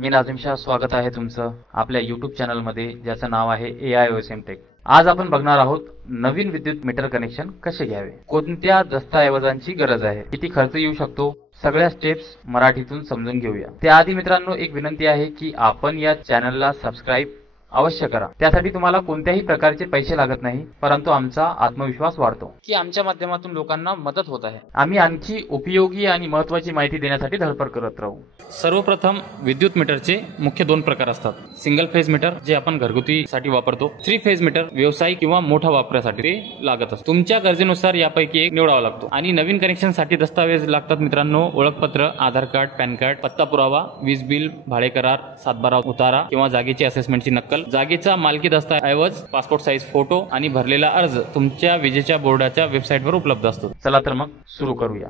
मी नाझिम शाह, स्वागत आहे तुमचं आपल्या YouTube चॅनलमध्ये ज्याचं नाव आहे AIOSM टेक। आज आपण बघणार आहोत नवीन विद्युत मीटर कनेक्शन कसे घ्यावे, कोणत्या दस्तऐवजांची गरज आहे, किती खर्च येऊ शकतो, सगळ्या स्टेप्स मराठीतून समजून घेऊया। त्याआधी मित्रांनो एक विनंती आहे की आपण या चॅनलला सबस्क्राइब अवश्य करा। त्यासाठी तुम्हाला कोणत्याही प्रकारचे पैसे लागत नाही, परंतु आमचा आत्मविश्वास वाढतो की आमच्या माध्यमातून लोकांना मदत होत आहे। आम्ही आणखी उपयोगी आणि महत्त्वाची माहिती देण्यासाठी धडपड करत राहू। सर्वप्रथम विद्युत मीटरचे मुख्य दोन प्रकार असतात। सिंगल फेज मीटर जे आपण घरगुतीसाठी वापरतो, 3 फेज मीटर व्यावसायिक किंवा मोठा वापरासाठी ते लागत असतो। तुमच्या गरजेनुसार यापैकी एक निवडावा लागतो। आणि नवीन कनेक्शनसाठी दस्तावेज लागतात मित्रांनो, ओळखपत्र, आधार कार्ड, पॅन कार्ड, पत्ता पुरावा, वीज बिल, भाडे करार, 7/12 उतारा किंवा जागेची असेसमेंटची नक्कल, जागेचा मालकी दस्तऐवज, पासपोर्ट साईज फोटो आणि भरलेला अर्ज तुमच्या विजेच्या बोर्डाच्या वेबसाईटवर उपलब्ध असतो। चला तर मग सुरू करूया।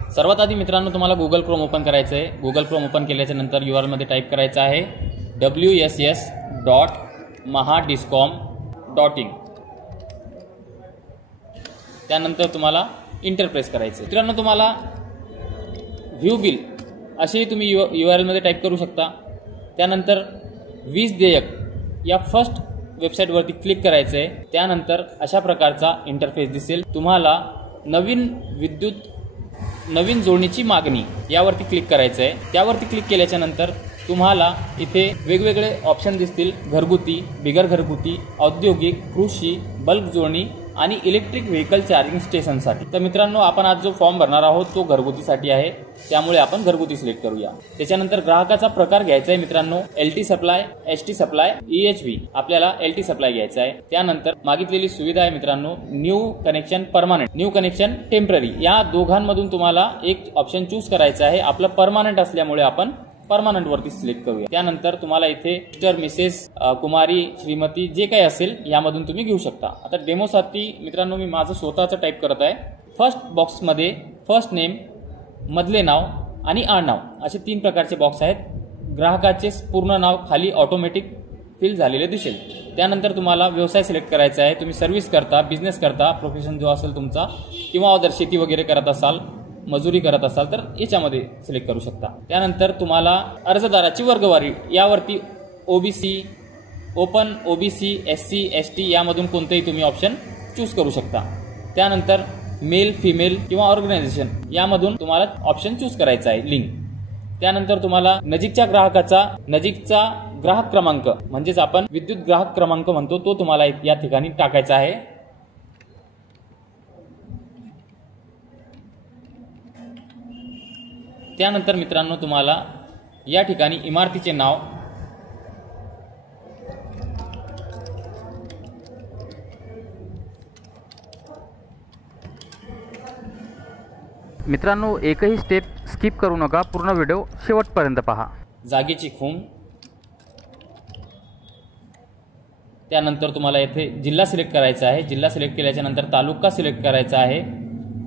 सर्वात आधी मित्रांनो तुम्हाला गुगल क्रोम ओपन करायचं आहे। गुगल क्रोम ओपन केल्याच्या नंतर URL मध्ये टाईप करायचं आहे wss.mahadiscom.in। त्यानंतर तुम्हाला इंटर प्रेस करायचं आहे। मित्रांनो तुम्हाला व्ह्यू बिल असेही तुम्ही URL मध्ये टाईप करू शकता। त्यानंतर वीज देयक या फर्स्ट वेबसाईटवरती क्लिक करायचं आहे। त्यानंतर अशा प्रकारचा इंटरफेस दिसेल। तुम्हाला नवीन जोडणीची मागणी यावरती क्लिक करायचं आहे। त्यावरती क्लिक केल्याच्या नंतर तुम्हाला इथे वेगवेगळे ऑप्शन दिसतील, घरगुती, बिगर घरगुती, औद्योगिक, कृषी, बल्क जोडणी आणि इलेक्ट्रिक व्हेकल चार्जिंग स्टेशनसाठी। तर मित्रांनो आपण आज जो फॉर्म भरणार आहोत तो घरगुतीसाठी आहे, त्यामुळे आपण घरगुती सिलेक्ट करूया। त्याच्यानंतर ग्राहकाचा प्रकार घ्यायचा आहे मित्रांनो, LT supply, ST supply, EHV। आपल्याला LT सप्लाय घ्यायचा आहे। त्यानंतर मागितलेली सुविधा आहे मित्रांनो, new connection permanent, new connection temporary. या दोघांमधून तुम्हाला एक ऑप्शन चूज करायचा आहे। आपलं परमानंट असल्यामुळे आपण परमानंट वरती सिलेक्ट करूया। त्यानंतर तुम्हाला इथे मिस्टर, मिसेस, कुमारी, श्रीमती जे काही असेल यामधून तुम्ही घेऊ शकता। आता डेमोसाठी मित्रांनो मी माझं स्वतःचं टाईप करत आहे। फर्स्ट बॉक्समध्ये फर्स्ट नेम, मधले नाव आणि आडनाव असे 3 प्रकारचे बॉक्स आहेत। ग्राहकाचे पूर्ण नाव खाली ऑटोमॅटिक फिल झालेले दिसेल। त्यानंतर तुम्हाला व्यवसाय सिलेक्ट करायचा आहे। तुम्ही सर्व्हिस करता, बिझनेस करता, प्रोफेशन जो असेल तुमचा, किंवा अदर शेती वगैरे करत असाल, मजुरी करत असाल तर याच्यामध्ये सिलेक्ट करू शकता। त्यानंतर तुम्हाला अर्जदाराची वर्गवारी यावरती OBC, open, OBC, SC, ST यामधून कोणतेही तुम्ही ऑप्शन चूज करू शकता। त्यानंतर मेल, फिमेल किंवा ऑर्गनायझेशन यामधून तुम्हाला ऑप्शन चूज करायचा आहे, लिंक। त्यानंतर तुम्हाला नजीकचा ग्राहक क्रमांक म्हणजेच आपण विद्युत ग्राहक क्रमांक म्हणतो तो तुम्हाला या ठिकाणी टाकायचा आहे। त्यानंतर मित्रांनो तुम्हाला या ठिकाणी इमारतीचे नाव, मित्रांनो एकही स्टेप स्किप करू नका, पूर्ण व्हिडिओ शेवटपर्यंत पहा। जागेची खूण, त्यानंतर तुम्हाला येथे जिल्हा सिलेक्ट करायचा आहे। जिल्हा सिलेक्ट केल्याच्या नंतर तालुका सिलेक्ट करायचा आहे।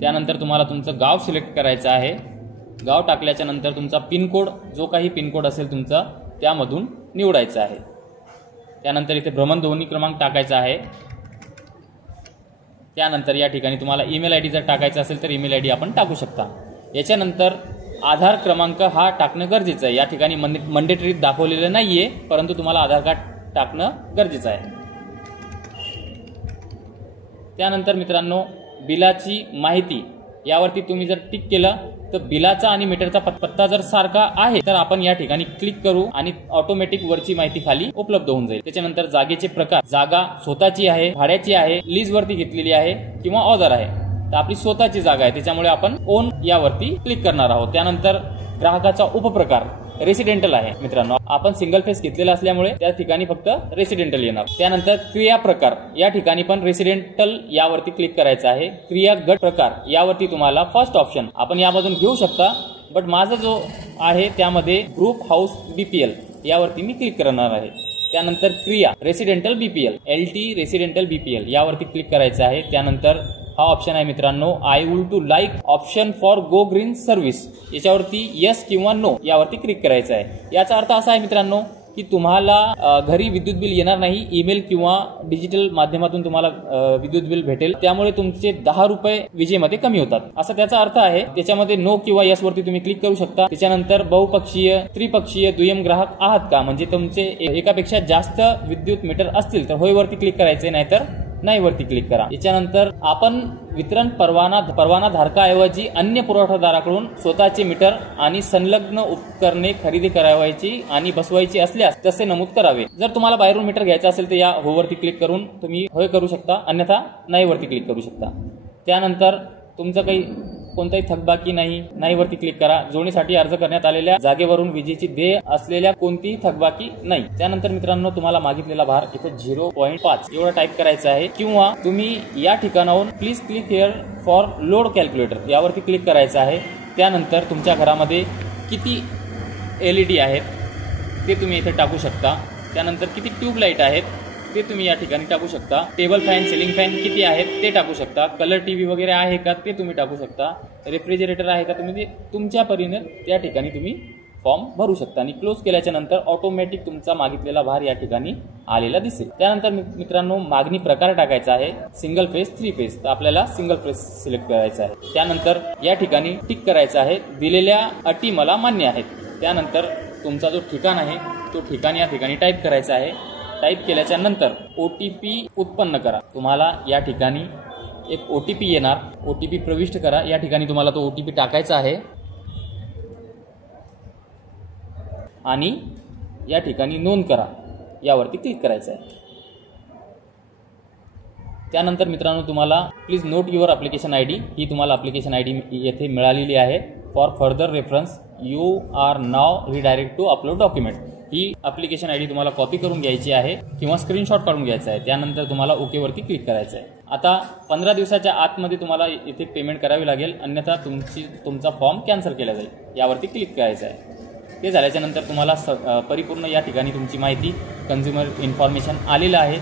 त्यानंतर तुम्हाला तुमचं गाव सिलेक्ट करायचं आहे। गाव टाकल्याच्या नंतर तुमचा पिनकोड, जो काही पिनकोड असेल तुमचा त्यामधून निवडायचा आहे। त्यानंतर इथे भ्रमणध्वनी क्रमांक टाकायचा आहे। त्यानंतर या ठिकाणी तुम्हाला ईमेल ID जर टाकायचा असेल तर ईमेल ID आपण टाकू शकता। याच्यानंतर आधार क्रमांक हा टाकणं गरजेचं आहे। या ठिकाणी मंडेटरी दाखवलेलं नाहीये, परंतु तुम्हाला आधार कार्ड टाकणं गरजेचं आहे। त्यानंतर मित्रांनो बिलाची माहिती यावरती तुम्ही जर टिक केलं तर बिलाचा आणि मीटरचा पत्ता जर सारखा आहे तर आपण या ठिकाणी क्लिक करू आणि ऑटोमॅटिक वरची माहिती खाली उपलब्ध होऊन जाईल। त्याच्यानंतर जागेचे प्रकार, जागा स्वतःची आहे, भाड्याची आहे, लीज वरती घेतलेली आहे किंवा ऑर्डर आहे। तर आपली स्वतःची जागा आहे त्याच्यामुळे आपण ओन यावरती क्लिक करणार आहोत। त्यानंतर ग्राहकाचा उपप्रकार रेसिडेंटल आहे मित्रांनो, आपण सिंगल फेस घेतलेला असल्यामुळे त्या ठिकाणी फक्त रेसिडेंटल येणार। त्यानंतर क्रिया प्रकार या ठिकाणी पण रेसिडेंटल यावरती क्लिक करायचं आहे। क्रिया गट प्रकार यावरती तुम्हाला फर्स्ट ऑप्शन आपण यामधून घेऊ शकता, बट माझा जो आहे त्यामध्ये ग्रुप हाऊस BPL यावरती मी क्लिक करणार आहे। त्यानंतर क्रिया residential BPL LT residential BPL यावरती क्लिक करायचं आहे। त्यानंतर हा ऑप्शन आहे मित्रांनो, I would to like option for go green service, याच्यावरती येस किंवा नो यावरती क्लिक करायचं आहे। याचा अर्थ असा आहे मित्रांनो की तुम्हाला घरी विद्युत बिल येणार नाही, ईमेल किंवा डिजिटल माध्यमातून तुम्हाला विद्युत बिल भेटेल, त्यामुळे तुमचे 10 रुपये विजेमध्ये कमी होतात, असा त्याचा अर्थ आहे। त्याच्यामध्ये नो किंवा यस वरती तुम्ही क्लिक करू शकता। त्याच्यानंतर बहुपक्षीय, त्रिपक्षीय दुय्यम ग्राहक आहात का, म्हणजे तुमचे एकापेक्षा जास्त विद्युत मीटर असतील तर होय वरती क्लिक करायचे, नाहीतर नाही वरती क्लिक करा। याच्यानंतर आपण वितरण परवाना धारकाऐवजी अन्य पुरवठादाराकडून स्वतःचे मीटर आणि संलग्न उपकरणे खरेदी करायची आणि बसवायची असल्यास तसे नमूद करावे। जर तुम्हाला बाहेरून मीटर घ्यायचं असेल तर या हो वरती क्लिक करून तुम्ही होय करू शकता, अन्यथा नाही वरती क्लिक करू शकता। त्यानंतर तुमचं कोणताही थकबाकी नाही वरती क्लिक करा। जोडणीसाठी अर्ज करण्यात आलेल्या जागेवरून विजेची देय असलेल्या कोणतीही थकबाकी नाही। त्यानंतर मित्रांनो तुम्हाला मागितलेला भार इथे 0.5 एवढा टाईप करायचा आहे, किंवा तुम्ही या ठिकाणाहून please click here for load calculator यावरती क्लिक करायचं आहे। त्यानंतर तुमच्या घरामध्ये किती LED आहेत ते तुम्ही इथे टाकू शकता। त्यानंतर किती ट्यूबलाईट आहेत ते तुम्ही या ठिकाणी टाकू शकता। टेबल फॅन, सिलिंग फॅन किती आहेत ते टाकू शकता। कलर टीव्ही वगैरे आहे का ते तुम्ही टाकू शकता। रेफ्रिजरेटर आहे का, तुम्ही तुमच्या परीने त्या ठिकाणी तुम्ही फॉर्म भरू शकता। आणि क्लोज केल्याच्या नंतर ऑटोमॅटिक तुमचा मागितलेला भार या ठिकाणी आलेला दिसेल। त्यानंतर मित्रांनो मागणी प्रकार टाकायचा आहे, सिंगल फेज, 3 फेज, तर आपल्याला सिंगल फेज सिलेक्ट करायचा आहे। त्यानंतर या ठिकाणी टिक करायचा आहे, दिलेल्या अटी मला मान्य आहेत। त्यानंतर तुमचा जो ठिकाण आहे तो ठिकाण या ठिकाणी टाईप करायचा आहे। टाईप केल्याच्या नंतर OTP उत्पन्न करा। तुम्हाला या ठिकाणी एक OTP येणार, OTP प्रविष्ट करा। या ठिकाणी तुम्हाला तो OTP टाकायचा आहे आणि या ठिकाणी नोंद करा यावरती क्लिक करायचं आहे। त्यानंतर मित्रांनो तुम्हाला please note your application ID ही तुम्हाला ॲप्लिकेशन ID येथे मिळालेली आहे। For further reference you are now redirect to upload document, ही ॲप्लिकेशन ID तुम्हाला कॉपी करून घ्यायची आहे किंवा स्क्रीनशॉट काढून घ्यायचा आहे। त्यानंतर तुम्हाला ओके वरती क्लिक करायचं आहे। आता 15 दिवसाच्या आतमध्ये तुम्हाला इथे पेमेंट करावी लागेल, अन्यथा तुमचा फॉर्म कॅन्सल केला जाईल, यावरती क्लिक करायचं आहे। ते झाल्याच्या नंतर तुम्हाला परिपूर्ण या ठिकाणी तुमची माहिती कन्झ्युमर इन्फॉर्मेशन आलेलं आहे।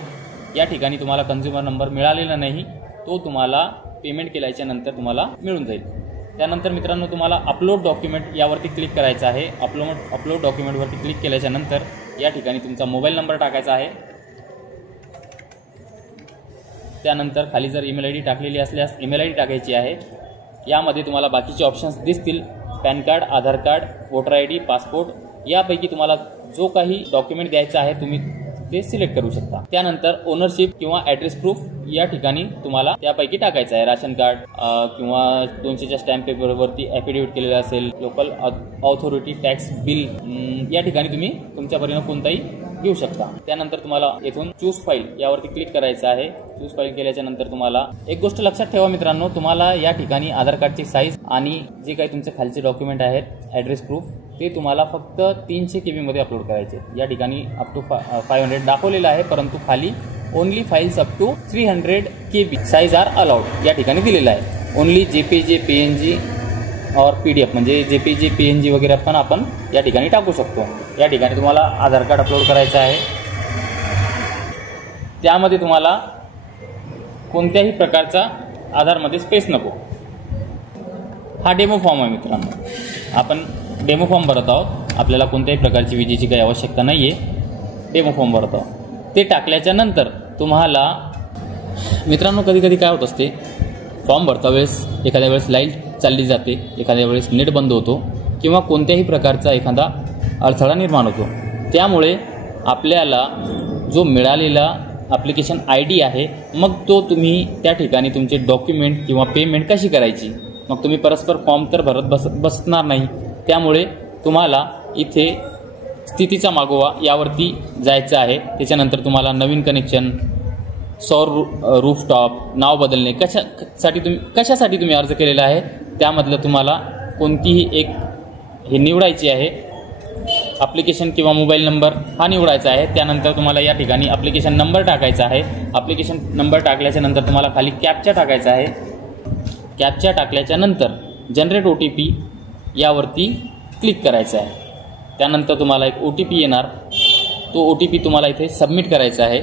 या ठिकाणी तुम्हाला कन्झ्युमर नंबर मिळालेला नाही, तो तुम्हाला पेमेंट केल्याच्या नंतर तुम्हाला मिळून जाईल। त्यानंतर मित्रांनो तुम्हाला अपलोड डॉक्युमेंट यावरती क्लिक करायचं आहे। अपलोड डॉक्युमेंटवरती क्लिक केल्याच्या नंतर या ठिकाणी तुमचा मोबाईल नंबर टाकायचा आहे। त्यानंतर खाली जर ईमेल ID टाकलेली असल्यास ईमेल ID टाकायची आहे। यामध्ये तुम्हाला बाकीचे ऑप्शन्स दिसतील, पॅन कार्ड, आधार कार्ड, वोटर ID, पासपोर्ट, यापैकी तुम्हाला जो काही डॉक्युमेंट द्यायचा आहे तुम्ही ते सिलेक्ट करू शकता। त्यानंतर ओनरशिप किंवा ॲड्रेस प्रूफ या ठिकाणी तुम्हाला त्यापैकी टाकायचं आहे। राशन कार्ड किंवा 200च्या स्टॅम्प पेपरवरती ॲफिडेविट केलेलं असेल, लोकल ऑथॉरिटी टॅक्स बिल, या ठिकाणी तुम्ही तुमच्या परीने कोणताही घेऊ शकता। त्यानंतर तुम्हाला येथून चूज फाईल यावरती क्लिक करायचं आहे। चूज फाईल केल्याच्या नंतर तुम्हाला एक गोष्ट लक्षात ठेवा मित्रांनो, तुम्हाला या ठिकाणी आधार कार्डची साईज आणि जे काही तुमचे खालचे डॉक्युमेंट आहेत ॲड्रेस प्रूफ ते तुम्हाला फक्त 300 KB मध्ये अपलोड करायचे। या ठिकाणी अप टू 500 दाखवलेलं आहे, परंतु खाली only files up to 300 KB size are allowed या ठिकाणी दिलेलं आहे। ओनली JPG, PNG और PDF म्हणजे JPG, PNG वगैरे पण आपण या ठिकाणी टाकू शकतो। या ठिकाणी तुम्हाला आधार कार्ड अपलोड करायचं आहे। त्यामध्ये तुम्हाला कोणत्याही प्रकारचा आधारमध्ये स्पेस नको। हा डेमो फॉर्म आहे मित्रांनो, आपण डेमो फॉर्म भरत आहोत, आपल्याला कोणत्याही प्रकारची विजेची काही आवश्यकता नाही आहे। डेमो फॉर्म भरत आहोत। ते टाकल्याच्या नंतर तुम्हाला मित्रांनो कधी काय होत असते, फॉर्म भरता वेळेस एखाद्या वेळेस लाईट चालली जाते, एखाद्या वेळेस नेट बंद होतो किंवा कोणत्याही प्रकारचा एखादा अडथळा निर्माण होतो। त्यामुळे आपल्याला जो मिळालेला ॲप्लिकेशन ID आहे मग तो तुम्ही त्या ठिकाणी तुमचे डॉक्युमेंट किंवा पेमेंट कशी करायची, मग तुम्ही परस्पर फॉर्म तर भरत बसणार नाही। त्यामुळे तुम्हाला इथे स्थितीचा मागोवा यावरती जायचं आहे। त्याच्यानंतर तुम्हाला नवीन कनेक्शन, सौर रूफटॉप, नाव बदलणे, कशासाठी तुम्ही अर्ज केलेला आहे त्यामधलं तुम्हाला कोणतीही एक हे निवडायची आहे। ॲप्लिकेशन किंवा मोबाईल नंबर हा निवडायचा आहे। त्यानंतर तुम्हाला या ठिकाणी ॲप्लिकेशन नंबर टाकायचा आहे। ॲप्लिकेशन नंबर टाकल्याच्या नंतर तुम्हाला खाली कॅप्चा टाकायचा आहे। कॅप्चा टाकल्याच्या नंतर जनरेट OTP यावरती क्लिक करायचं आहे। त्यानंतर तुम्हाला एक OTP येणार, तो OTP तुम्हाला इथे सबमिट करायचा आहे।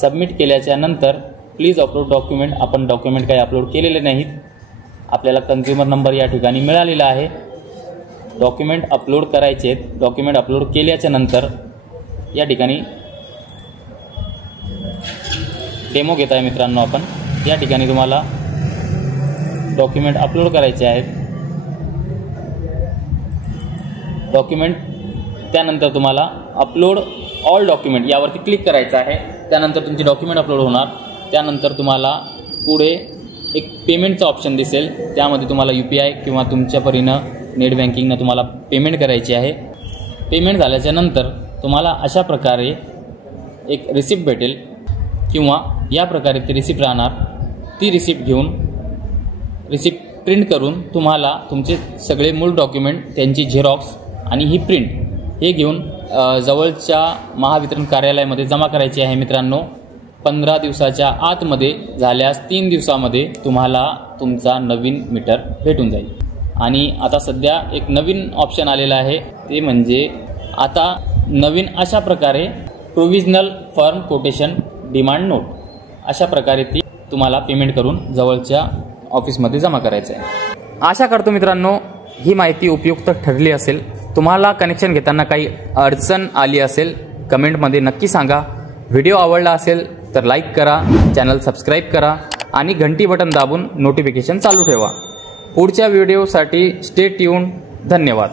सबमिट केल्याच्या नंतर प्लीज अपलोड डॉक्युमेंट, आपण डॉक्युमेंट काही अपलोड केलेले नाहीत. आपल्याला कन्झ्युमर नंबर या ठिकाणी मिळालेला आहे. डॉक्युमेंट अपलोड करायचे आहेत. डॉक्युमेंट अपलोड केल्याच्या नंतर या ठिकाणी डेमो घेत आहे मित्रांनो. आपण या ठिकाणी तुम्हाला डॉक्युमेंट अपलोड करायचे आहेत. डॉक्युमेंट त्यानंतर तुम्हाला अपलोड ऑल डॉक्युमेंट यावरती क्लिक करायचं आहे. त्यानंतर तुमची डॉक्युमेंट अपलोड होणार. त्यानंतर तुम्हाला पुढे एक पेमेंटचा ऑप्शन दिसेल. त्यामध्ये तुम्हाला UPI किंवा तुमच्या परीनं नेट बँकिंगनं तुम्हाला पेमेंट करायची आहे. पेमेंट झाल्याच्या नंतर तुम्हाला अशा प्रकारे एक रिसिप्ट भेटेल किंवा या प्रकारे ती रिसिप्ट राहणार. ती रिसिप्ट घेऊन रिसिप्ट प्रिंट करून तुम्हाला तुमचे सगळे मूळ डॉक्युमेंट, त्यांची झेरॉक्स आणि ही प्रिंट हे घेऊन जवळच्या महावितरण कार्यालयामध्ये जमा करायची आहे मित्रांनो. 15 दिवसाच्या आतमध्ये झाल्यास 3 दिवसामध्ये तुम्हाला तुमचा नवीन मीटर भेटून जाईल. आणि आता सध्या एक नवीन ऑप्शन आलेला आहे, ते म्हणजे आता नवीन अशा प्रकारे provisional firm quotation demand note अशा प्रकारे ती तुम्हाला पेमेंट करून जवळच्या ऑफिसमध्ये जमा करायचं आहे. आशा करतो मित्रांनो ही माहिती उपयुक्त ठरली असेल. तुम्हाला कनेक्शन घेताना काही अडचण आली असेल कमेंटमध्ये नक्की सांगा. व्हिडिओ आवडला असेल तर लाईक करा, चॅनल सबस्क्राईब करा आणि घंटी बटन दाबून नोटिफिकेशन चालू ठेवा. पुढच्या व्हिडिओसाठी स्टे ट्यून. धन्यवाद.